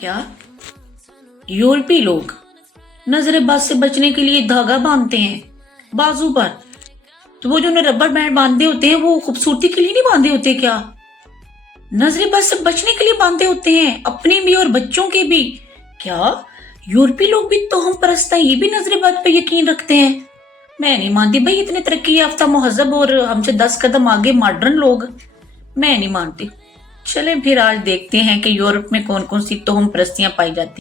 क्या? यूरोपीय लोग नजरेबाज से बचने के लिए धागा बांधते हैं बाजू पर। तो वो जो रबर बैंड बांधे होते हैं वो खूबसूरती के लिए नहीं बांधे होते क्या? नजरेबाज से बचने के लिए बांधे होते हैं, अपने भी और बच्चों के भी। क्या यूरोपीय लोग भी तो हम परस्त हैं, ये भी नजरेबाज पे यकीन रखते हैं? मैं नहीं मानती भाई, इतने तरक्की याफ्ता महजब और हमसे 10 कदम आगे मॉडर्न लोग, मैं नहीं मानती। चले फिर आज देखते हैं कि यूरोप में कौन कौन सी तोहम परस्तियां पाई जाती।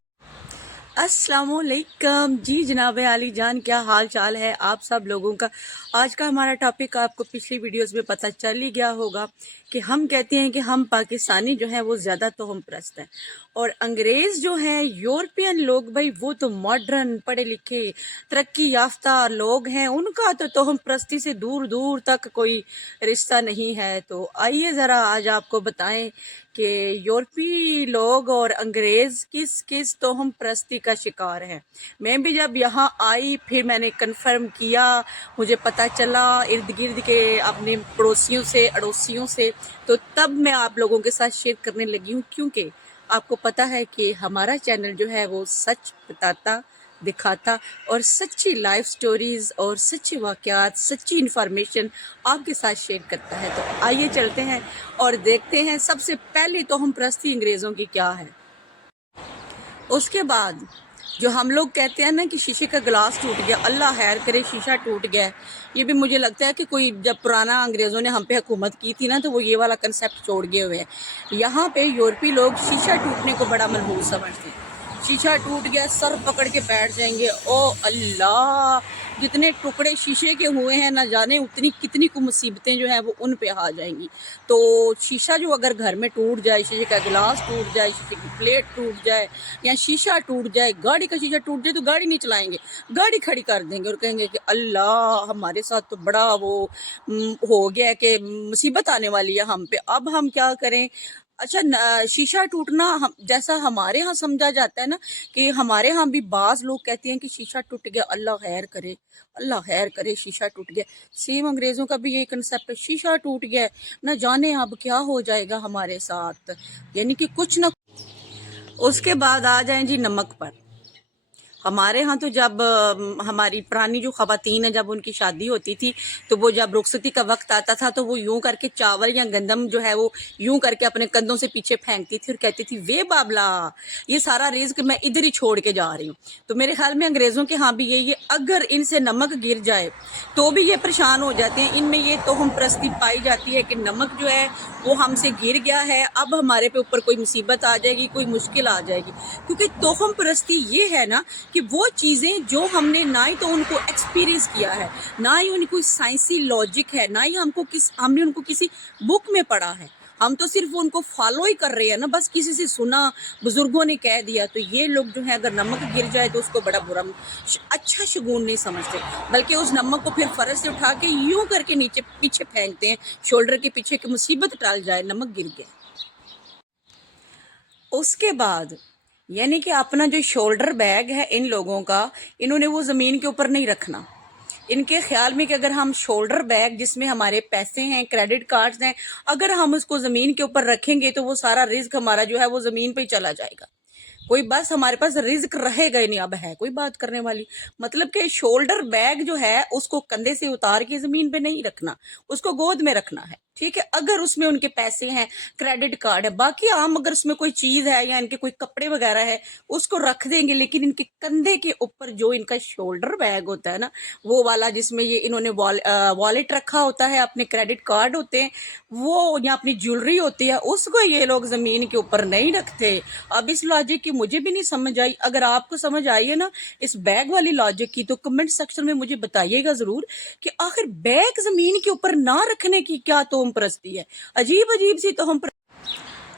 अस्सलामुअलैकुम जी जनाब आली जान, क्या हाल चाल है आप सब लोगों का। आज का हमारा टॉपिक आपको पिछली वीडियोस में पता चल ही गया होगा कि हम कहते हैं कि हम पाकिस्तानी जो हैं वो ज़्यादा तोहम परस्त हैं, और अंग्रेज़ जो हैं यूरोपियन लोग भाई वो तो मॉडर्न पढ़े लिखे तरक्की याफ्ता लोग हैं, उनका तो तोहम परस्ती से दूर दूर तक कोई रिश्ता नहीं है। तो आइए ज़रा आज आपको बताएं कि यूरोपीय लोग और अंग्रेज़ किस किस तोहम परस्ती का शिकार हैं। मैं भी जब यहाँ आई फिर मैंने कन्फर्म किया, मुझे पता चला इर्द गिर्द के अपने पड़ोसियों से अड़ोसियों से, तो तब मैं आप लोगों के साथ शेयर करने लगी हूँ, क्योंकि आपको पता है कि हमारा चैनल जो है वो सच बताता दिखाता और सच्ची लाइफ स्टोरीज और सच्चे वाक़यात सच्ची इन्फॉर्मेशन आपके साथ शेयर करता है। तो आइए चलते हैं और देखते हैं सबसे पहले तो हम परस्ती अंग्रेज़ों की क्या है। उसके बाद जो हम लोग कहते हैं ना कि शीशे का गिलास टूट गया, अल्लाह खैर करे शीशा टूट गया, ये भी मुझे लगता है कि कोई जब पुराना अंग्रेज़ों ने हम पे हुकूमत की थी ना तो वो ये वाला कंसेप्ट छोड़ गए हुए हैं। यहाँ पे यूरोपीय लोग शीशा टूटने को बड़ा मनहूस समझते हैं। शीशा टूट गया सर पकड़ के बैठ जाएंगे, ओ अल्लाह, जितने टुकड़े शीशे के हुए हैं ना जाने उतनी कितनी को मुसीबतें जो हैं वो उन पे आ जाएंगी। तो शीशा जो अगर घर में टूट जाए, शीशे का गिलास टूट जाए, शीशे की प्लेट टूट जाए या शीशा टूट जाए, गाड़ी का शीशा टूट जाए, तो गाड़ी नहीं चलाएंगे, गाड़ी खड़ी कर देंगे और कहेंगे कि अल्लाह हमारे साथ तो बड़ा वो हो गया कि मुसीबत आने वाली है हम पे, अब हम क्या करें। अच्छा, शीशा टूटना जैसा हमारे यहाँ समझा जाता है ना कि हमारे यहाँ भी बाज लोग कहते हैं कि शीशा टूट गया, अल्लाह खैर करे, अल्लाह खैर करे, शीशा टूट गया। सेम अंग्रेज़ों का भी यही कंसेप्ट है, शीशा टूट गया ना जाने अब क्या हो जाएगा हमारे साथ, यानी कि कुछ ना। उसके बाद आ जाएं जी नमक पर। हमारे यहाँ तो जब हमारी पुरानी जो ख़वातीन है जब उनकी शादी होती थी तो वो जब रुखसती का वक्त आता था तो वो यूं करके चावल या गंदम जो है वो यूं करके अपने कंधों से पीछे फेंकती थी और कहती थी वे बाबला, ये सारा रिज़्क मैं इधर ही छोड़ के जा रही हूँ। तो मेरे ख्याल में अंग्रेज़ों के यहाँ भी यही है, अगर इनसे नमक गिर जाए तो भी ये परेशान हो जाते हैं। इनमें ये तोहम परस्ती पाई जाती है कि नमक जो है वो हमसे गिर गया है, अब हमारे पे ऊपर कोई मुसीबत आ जाएगी, कोई मुश्किल आ जाएगी। क्योंकि तोहम परस्ती ये है ना कि वो चीज़ें जो हमने ना ही तो उनको एक्सपीरियंस किया है, ना ही उनको साइंसी लॉजिक है, ना ही हमने उनको किसी बुक में पढ़ा है, हम तो सिर्फ उनको फॉलो ही कर रहे हैं ना, बस किसी से सुना, बुजुर्गों ने कह दिया। तो ये लोग जो है अगर नमक गिर जाए तो उसको बड़ा बुरा अच्छा शगुन नहीं समझते, बल्कि उस नमक को फिर फर्श से उठा के यूं करके नीचे पीछे फेंकते हैं शोल्डर के पीछे कि मुसीबत टल जाए, नमक गिर गया। उसके बाद यानी कि अपना जो शोल्डर बैग है इन लोगों का, इन्होंने वो ज़मीन के ऊपर नहीं रखना। इनके ख्याल में कि अगर हम शोल्डर बैग जिसमें हमारे पैसे हैं, क्रेडिट कार्ड्स हैं, अगर हम उसको ज़मीन के ऊपर रखेंगे तो वो सारा रिस्क हमारा जो है वो ज़मीन पे ही चला जाएगा, कोई बस हमारे पास रिस्क रहेगा ही नहीं। अब है कोई बात करने वाली, मतलब कि शोल्डर बैग जो है उसको कंधे से उतार के ज़मीन पे नहीं रखना, उसको गोद में रखना है, ठीक है। अगर उसमें उनके पैसे हैं, क्रेडिट कार्ड है, बाकी आम अगर उसमें कोई चीज़ है या इनके कोई कपड़े वगैरह है उसको रख देंगे, लेकिन इनके कंधे के ऊपर जो इनका शोल्डर बैग होता है ना, वो वाला जिसमें ये इन्होंने वॉलेट रखा होता है, अपने क्रेडिट कार्ड होते हैं वो या अपनी ज्वेलरी होती है, उसको ये लोग ज़मीन के ऊपर नहीं रखते। अब इस लॉजिक की मुझे भी नहीं समझ आई, अगर आपको समझ आई है ना इस बैग वाली लॉजिक की तो कमेंट सेक्शन में मुझे बताइएगा ज़रूर कि आखिर बैग ज़मीन के ऊपर ना रखने की क्या तोहम परस्ती है, अजीब अजीब सी तोहम।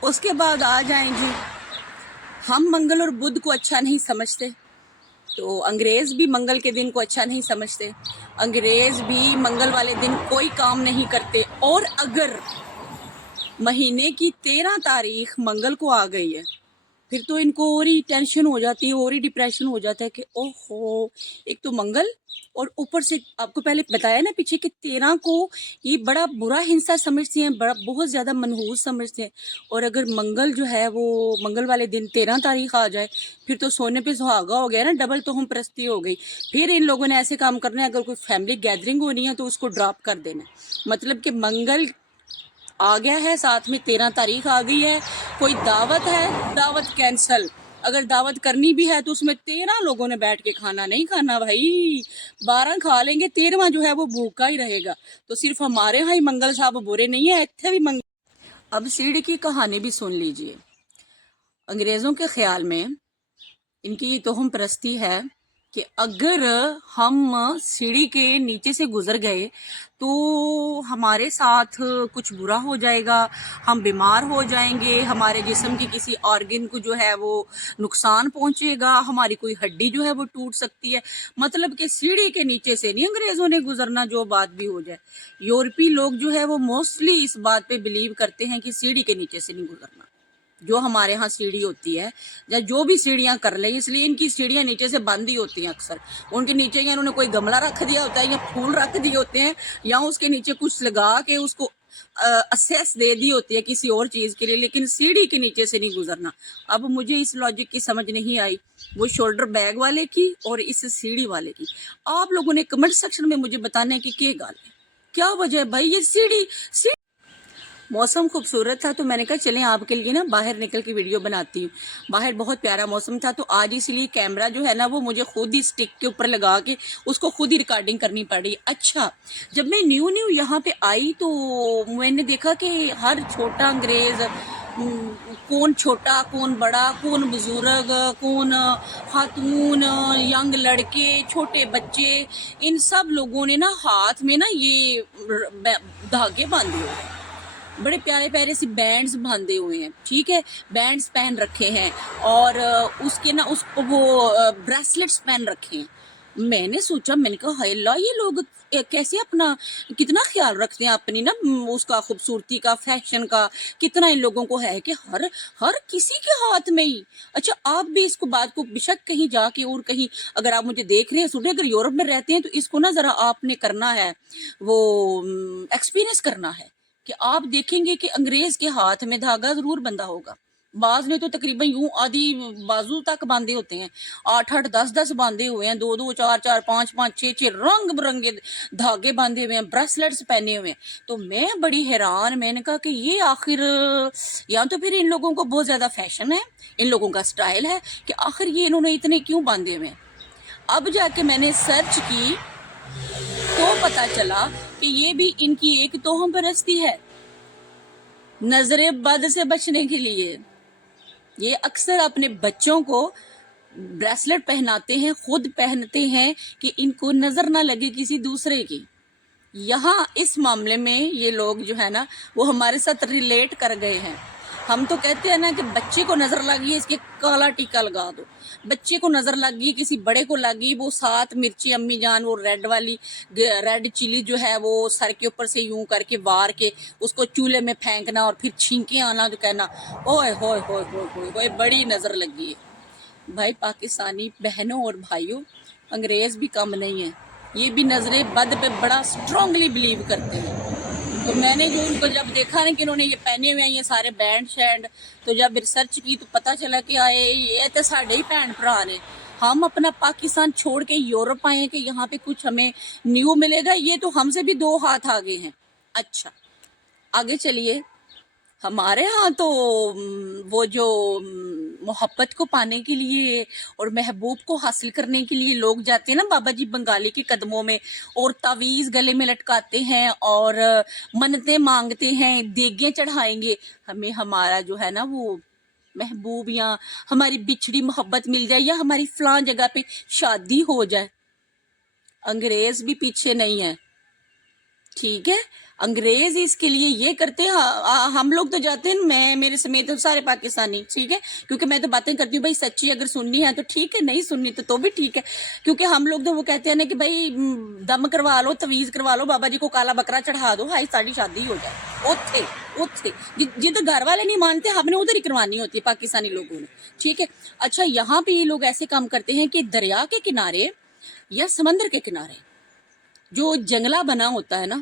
उसके बाद आ जाएंगे हम मंगल और बुध को अच्छा नहीं समझते, तो अंग्रेज़ भी मंगल के दिन को अच्छा नहीं समझते, अंग्रेज़ भी मंगल वाले दिन कोई काम नहीं करते। और अगर महीने की 13 तारीख मंगल को आ गई है फिर तो इनको और ही टेंशन हो जाती है, और ही डिप्रेशन हो जाता है कि ओहो, एक तो मंगल, और ऊपर से आपको पहले बताया ना पीछे कि 13 को ये बड़ा बुरा हिंसा समझते हैं, बड़ा बहुत ज़्यादा मनहूस समझते हैं। और अगर मंगल जो है वो मंगल वाले दिन 13 तारीख आ जाए, फिर तो सोने पे सुहागा हो गया ना, डबल तोहम परस्ती हो गई। फिर इन लोगों ने ऐसे काम करना है, अगर कोई फैमिली गैदरिंग होनी है तो उसको ड्रॉप कर देना है। मतलब कि मंगल आ गया है, साथ में 13 तारीख आ गई है, कोई दावत है, दावत कैंसल। अगर दावत करनी भी है तो उसमें 13 लोगों ने बैठ के खाना नहीं खाना भाई, 12 खा लेंगे, 13वां जो है वो भूखा ही रहेगा। तो सिर्फ हमारे यहाँ ही मंगल साहब बुरे नहीं है, इतने भी मंगल। अब सीढ़ी की कहानी भी सुन लीजिए। अंग्रेजों के ख्याल में इनकी ये तोहम परस्ती है कि अगर हम सीढ़ी के नीचे से गुजर गए तो हमारे साथ कुछ बुरा हो जाएगा, हम बीमार हो जाएंगे, हमारे जिस्म की किसी ऑर्गन को जो है वो नुकसान पहुंचेगा, हमारी कोई हड्डी जो है वो टूट सकती है। मतलब कि सीढ़ी के नीचे से नहीं अंग्रेजों ने गुजरना, जो बात भी हो जाए। यूरोपीय लोग जो है वो मोस्टली इस बात पे बिलीव करते हैं कि सीढ़ी के नीचे से नहीं गुजरना। जो हमारे यहाँ सीढ़ी होती है या जो भी सीढ़ियाँ कर ले, इसलिए इनकी सीढ़ियाँ नीचे से बंद ही होती हैं अक्सर। उनके नीचे या उन्होंने कोई गमला रख दिया होता है या फूल रख दिए होते हैं या उसके नीचे कुछ लगा के उसको असेस दे दी होती है किसी और चीज़ के लिए, लेकिन सीढ़ी के नीचे से नहीं गुजरना। अब मुझे इस लॉजिक की समझ नहीं आई, वो शोल्डर बैग वाले की और इस सीढ़ी वाले की। आप लोगों ने कमेंट सेक्शन में मुझे बताना है कि क्या गाल है, क्या वजह है भाई ये सीढ़ी। मौसम खूबसूरत था तो मैंने कहा चलें आपके लिए ना बाहर निकल के वीडियो बनाती हूँ। बाहर बहुत प्यारा मौसम था तो आज इसीलिए कैमरा जो है ना वो मुझे खुद ही स्टिक के ऊपर लगा के उसको खुद ही रिकॉर्डिंग करनी पड़ी। अच्छा, जब मैं न्यू यहाँ पे आई तो मैंने देखा कि हर छोटा अंग्रेज, कौन छोटा कौन बड़ा, कौन बुजुर्ग, कौन खातून, यंग लड़के, छोटे बच्चे, इन सब लोगों ने ना हाथ में ना ये धागे बांधे हुए हैं, बड़े प्यारे प्यारे सी बैंड्स बांधे हुए हैं, ठीक है, बैंड्स पहन रखे हैं और उसके ना उसको वो ब्रेसलेट्स पहन रखे हैं। मैंने सोचा, मैंने कहा हाय अल्लाह, ये लोग कैसे अपना कितना ख्याल रखते हैं अपनी ना उसका खूबसूरती का, फैशन का, कितना इन लोगों को है कि हर हर किसी के हाथ में ही। अच्छा, आप भी इसको बात को बेशक कहीं जाके और कहीं अगर आप मुझे देख रहे हैं सुन रहे, अगर यूरोप में रहते हैं तो इसको ना जरा आपने करना है, वो एक्सपीरियंस करना है कि आप देखेंगे कि अंग्रेज के हाथ में धागा जरूर बंधा होगा। बाज ने तो तकरीबन यूं आधी बाजू तक बांधे होते हैं, 8-8, 10-10 बांधे हुए हैं, 2-2, 4-4, 5-5, 6-6 रंग बिरंगे धागे बांधे हुए हैं, ब्रेसलेट्स पहने हुए हैं। तो मैं बड़ी हैरान, मैंने कहा कि ये आखिर, या तो फिर इन लोगों को बहुत ज्यादा फैशन है, इन लोगों का स्टाइल है कि आखिर ये इन्होंने इतने क्यों बांधे हुए हैं। अब जाके मैंने सर्च की तो पता चला कि ये भी इनकी एक तोहम परस्ती है, नजरे बद से बचने के लिए। ये अक्सर अपने बच्चों को ब्रेसलेट पहनाते हैं, खुद पहनते हैं कि इनको नजर ना लगे किसी दूसरे की। यहाँ इस मामले में ये लोग जो है ना वो हमारे साथ रिलेट कर गए हैं। हम तो कहते हैं ना कि बच्चे को नजर लगी है इसके काला टीका लगा दो, बच्चे को नजर लगी, किसी बड़े को लगी, वो 7 मिर्ची अम्मी जान वो रेड वाली रेड चिली जो है वो सर के ऊपर से यूं करके वार के उसको चूल्हे में फेंकना और फिर छींके आना, जो कहना ओए होए होए होए होए, बड़ी नजर लगी है। भाई पाकिस्तानी बहनों और भाइयों, अंग्रेज भी कम नहीं है, ये भी नजरे बद पे बड़ा स्ट्रांगली बिलीव करते हैं। तो मैंने जो उनको जब देखा ना कि इन्होंने ये पहने हुए हैं ये सारे बैंड शैंड, तो जब रिसर्च की तो पता चला कि आए ये तो साढ़े ही भैन भरा ने, हम अपना पाकिस्तान छोड़ के यूरोप आए कि यहाँ पे कुछ हमें न्यू मिलेगा, ये तो हमसे भी 2 हाथ आगे हैं। अच्छा, आगे चलिए। हमारे यहाँ तो वो जो मोहब्बत को पाने के लिए और महबूब को हासिल करने के लिए लोग जाते हैं ना बाबा जी बंगाली के कदमों में और तावीज गले में लटकाते हैं और मन्नतें मांगते हैं, देगे चढ़ाएंगे, हमें हमारा जो है ना वो महबूब या हमारी बिछड़ी मोहब्बत मिल जाए या हमारी फलां जगह पे शादी हो जाए। अंग्रेज भी पीछे नहीं है, ठीक है। انگریز اس کے لیے یہ کرتے ہیں. ہم لوگ تو جاتے ہیں, میں میرے سمیت سارے پاکستانی, ٹھیک ہے, کیونکہ میں تو باتیں کرتی ہوں بھائی سچی, اگر سننی ہے تو ٹھیک ہے, نہیں سننی تو بھی ٹھیک ہے, کیونکہ ہم لوگ تو وہ کہتے ہیں نا کہ بھائی دم کروا لو, تویز کروا لو, بابا جی کو کالا بکرا چڑھا دو, ہائی ساری شادی ہو جائے. اوتھے جدھر گھر والے نہیں مانتے ہم نے ادھر ہی کروانی ہوتی ہے پاکستانی لوگوں نے, ٹھیک ہے. اچھا, یہاں پہ یہ لوگ ایسے کام کرتے ہیں کہ دریا کے کنارے یا سمندر کے کنارے جو جنگلہ بنا ہوتا ہے نا,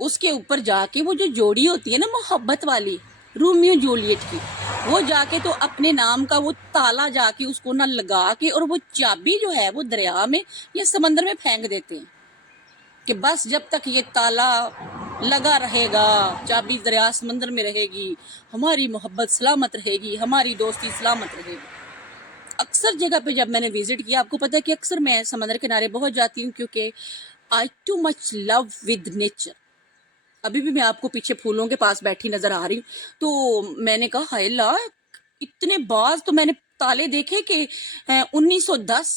اس کے اوپر جا کے وہ جو جوڑی ہوتی ہے نا محبت والی, رومیو جولیٹ کی, وہ جا کے تو اپنے نام کا وہ تالا جا کے اس کو نہ لگا کے, اور وہ چابی جو ہے وہ دریا میں یا سمندر میں پھینک دیتے ہیں کہ بس جب تک یہ تالا لگا رہے گا, چابی دریا سمندر میں رہے گی, ہماری محبت سلامت رہے گی, ہماری دوستی سلامت رہے گی. اکثر جگہ پہ جب میں نے وزٹ کیا, آپ کو پتا ہے کہ اکثر میں سمندر کنارے بہت جاتی ہوں کیونکہ I too much love with nature. ابھی بھی میں آپ کو پیچھے پھولوں کے پاس بیٹھی نظر آ رہی ہوں, تو میں نے کہا ہائے اللہ, اتنے باز تو میں نے تالے دیکھے کہ 1910,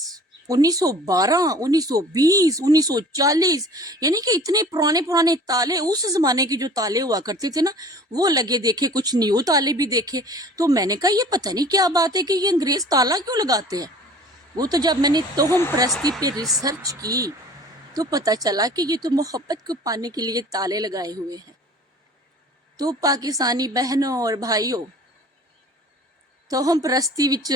1912, 1920, 1940, یعنی کہ اتنے پرانے تالے, اس زمانے کے جو تالے ہوا کرتے تھے نا وہ لگے دیکھے, کچھ نیو تالے بھی دیکھے. تو میں نے کہا یہ پتہ نہیں کیا بات ہے کہ یہ انگریز تالا کیوں لگاتے ہیں. وہ تو جب میں نے توہم پرستی پہ ریسرچ کی تو پتہ چلا کہ یہ تو محبت کو پانے کے لیے تالے لگائے ہوئے ہیں. تو پاکستانی بہنوں اور بھائیوں, توہم پرستی وچ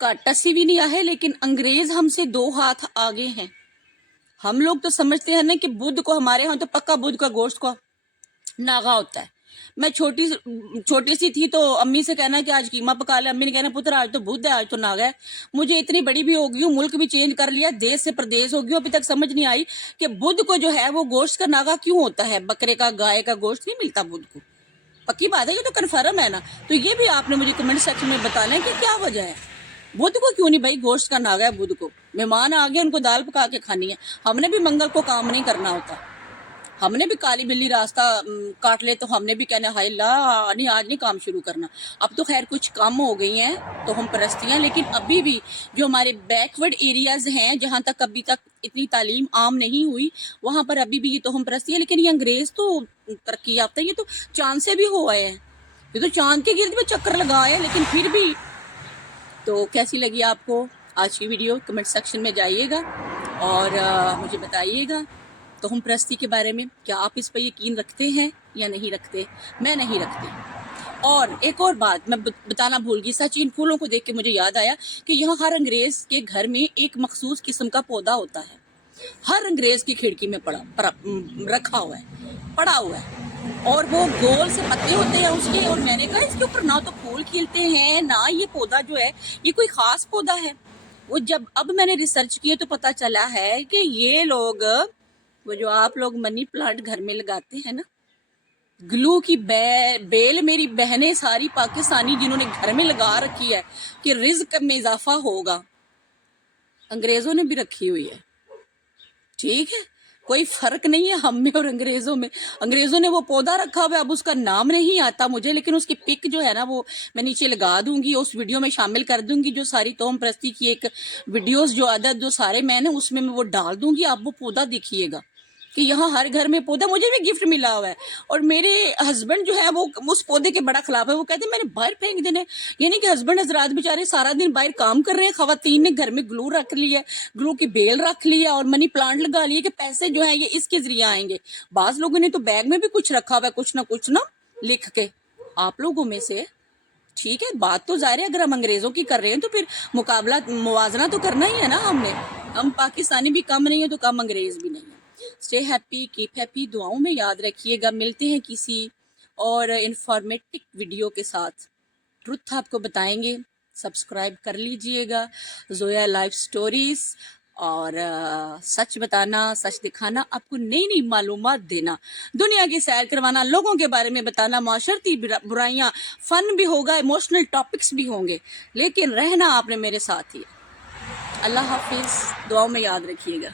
کاٹا سی بھی نہیں آئے, لیکن انگریز ہم سے 2 ہاتھ آگے ہیں. ہم لوگ تو سمجھتے ہیں نا کہ بدھ کو, ہمارے ہاں تو پکا بدھ کا گوشت کو ناغا ہوتا ہے. میں چھوٹی سی تھی تو امی سے کہنا کہ آج قیمہ پکا لے, امی نے کہنا پتر آج تو بدھ ہے, آج تو ناغا ہے. مجھے اتنی بڑی بھی ہو گئی ہوں, ملک بھی چینج کر لیا, دیش سے پردیش ہو گئی ہوں, ابھی تک سمجھ نہیں آئی کہ بدھ کو جو ہے وہ گوشت کا ناغا کیوں ہوتا ہے. بکرے کا, گائے کا گوشت نہیں ملتا بدھ کو, پکی بات ہے, یہ تو کنفرم ہے نا. تو یہ بھی آپ نے مجھے کمنٹ سیکشن میں بتانا ہے کہ کیا وجہ ہے, بدھ کو کیوں نہیں بھائی گوشت کا ناغا ہے. بدھ کو مہمان آ گئے, ان کو دال پکا کے کھانی ہے. ہم نے بھی منگل کو کام نہیں کرنا ہوتا, ہم نے بھی کالی بلی راستہ کاٹ لے تو ہم نے بھی کہنا ہائے اللہ نہیں آج نہیں کام شروع کرنا. اب تو خیر کچھ کم ہو گئی ہیں تو ہم پرستیاں, لیکن ابھی بھی جو ہمارے بیکورڈ ایریاز ہیں جہاں تک ابھی تک اتنی تعلیم عام نہیں ہوئی, وہاں پر ابھی بھی یہ تو ہم پرستی ہے. لیکن یہ انگریز تو ترقی یافتہ, یہ تو چاند سے بھی ہو آئے ہیں, یہ تو چاند کے گرد میں چکر لگائے. لیکن پھر بھی تو کیسی لگی آپ کو آج کی ویڈیو, کمنٹ سیکشن میں جائیے گا اور مجھے بتائیے گا توہم پرستی کے بارے میں. کیا آپ اس پہ یقین رکھتے ہیں یا نہیں رکھتے؟ میں نہیں رکھتی. اور ایک اور بات میں بتانا بھول گئی, سچ ان پھولوں کو دیکھ کے مجھے یاد آیا کہ یہاں ہر انگریز کے گھر میں ایک مخصوص قسم کا پودا ہوتا ہے, ہر انگریز کی کھڑکی میں رکھا ہوا ہے, اور وہ گول سے پتے ہوتے ہیں اس کے. اور میں نے کہا اس کے اوپر نہ تو پھول کھلتے ہیں, نہ یہ پودا جو ہے یہ کوئی خاص پودا ہے. وہ جب اب میں نے ریسرچ کیے تو پتا چلا ہے کہ یہ لوگ, وہ جو آپ لوگ منی پلانٹ گھر میں لگاتے ہیں نا, گلو کی بیل میری بہنیں ساری پاکستانی جنہوں نے گھر میں لگا رکھی ہے کہ رزق میں اضافہ ہوگا, انگریزوں نے بھی رکھی ہوئی ہے. ٹھیک ہے, کوئی فرق نہیں ہے ہم میں اور انگریزوں میں. انگریزوں نے وہ پودا رکھا ہوا ہے, اب اس کا نام نہیں آتا مجھے, لیکن اس کی پک جو ہے نا وہ میں نیچے لگا دوں گی, اس ویڈیو میں شامل کر دوں گی. جو ساری توہم پرستی کی ایک ویڈیوز جو عدد جو سارے میں نے اس میں وہ ڈال دوں گی, آپ وہ پودا دیکھیے گا کہ یہاں ہر گھر میں پودا. مجھے بھی گفٹ ملا ہوا ہے, اور میرے ہسبینڈ جو ہے وہ اس پودے کے بڑا خلاف ہے. وہ کہتے ہیں میں نے باہر پھینک دینے, یعنی کہ ہسبینڈ حضرات بیچارے سارا دن باہر کام کر رہے ہیں, خواتین نے گھر میں گلو رکھ لی ہے, گلو کی بیل رکھ لی ہے, اور منی پلانٹ لگا لیے کہ پیسے جو ہیں یہ اس کے ذریعے آئیں گے. بعض لوگوں نے تو بیگ میں بھی کچھ رکھا ہوا ہے, کچھ نہ لکھ کے. آپ لوگوں میں سے ٹھیک ہے, بات تو ظاہر ہے اگر ہم انگریزوں کی کر رہے ہیں تو پھر مقابلہ موازنہ تو کرنا ہی ہے نا ہم نے. ہم پاکستانی بھی کم نہیں ہیں تو کم انگریز بھی نہیں ہیں. اسٹے ہیپی, کیپ ہیپی, دعاؤں میں یاد رکھیے گا. ملتے ہیں کسی اور انفارمیٹک ویڈیو کے ساتھ. ٹروتھ آپ کو بتائیں گے, سبسکرائب کر لیجئے گا زویا لائف سٹوریز. اور سچ بتانا, سچ دکھانا, آپ کو نئی معلومات دینا, دنیا کی سیر کروانا, لوگوں کے بارے میں بتانا, معاشرتی برائیاں, فن بھی ہوگا, ایموشنل ٹاپکس بھی ہوں گے, لیکن رہنا آپ نے میرے ساتھ ہی. اللہ حافظ, دعاؤں میں یاد رکھیے گا.